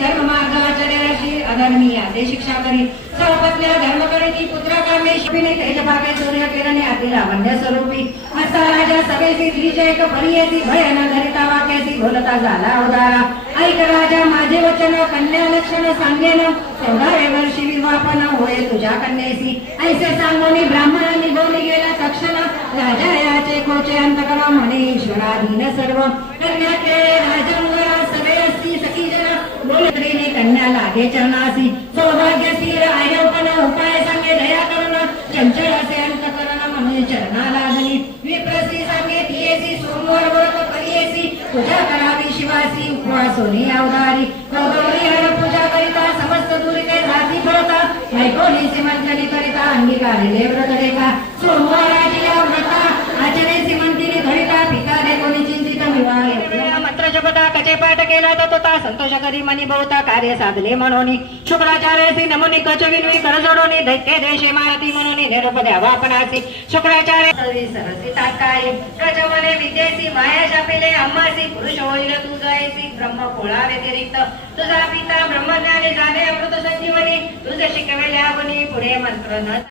धर्म मार्गाचर्याशी अधर्मीया ते शिक्षा करी सर्वपत्न्या धर्म करी पुत्रा कामेश्विनी तेज भागे सूर्य किरणे अति लावण्य स्वरूपी असा राजा सभेसी त्रिजयक परियेसी भय न धरिता वाक्यासी बोलता झाला उदारा ऐक राजा माझे वचन कन्या लक्षण सांगेन 14व्या वर्षी विवापन होय तुझ्या कन्येसी ऐसे सांगोनी ब्राह्मण निघून गेला तक्षण राजा याचे कोचे अंतकर म्हणे ईश्वराधीन सर्व कन्या केळे राजंगरा सगळे असती सखी जन बोलत्रीने कन्या लागे चरणासी सौभाग्यसी आयोपन उपाय सांगे दया करुण चंचल असे अंतकरण म्हणे चरणाला धनी विप्रसी सांगे तियेसी सोमवार व्रत करियेसी पूजा करावी शिवासी उपवासोनी अवधारी गौरी हर पूजा करिता समस्त दुरिते राती फळता ऐकोनीसी मंथनी करिता अंगीकारिले व्रत रेखा सोमवाराची या व्रता आचरेसी मंथिनी धरिता पिता दे कोणी चिंतित विवाह मंत्र जपता कचे पाठ केला तर तोता संतोष करी मनी बहुता कार्य साधले म्हणून शुक्राचार्यसी नमुनी कच विनवी कर जोडोनी दैत्य देशे मारती म्हणून निरूप द्यावा आपणासी शुक्राचार्य सरसी ताकाय प्रजमने विद्येसी माया शापेले अम्मासी पुरुष होईल तू जायसी ब्रह्म कोळा व्यतिरिक्त तुझा पिता ब्रह्मज्ञानी झाले अमृत संजीवनी तुझे शिकवेल्या गुणी पुढे मंत्र न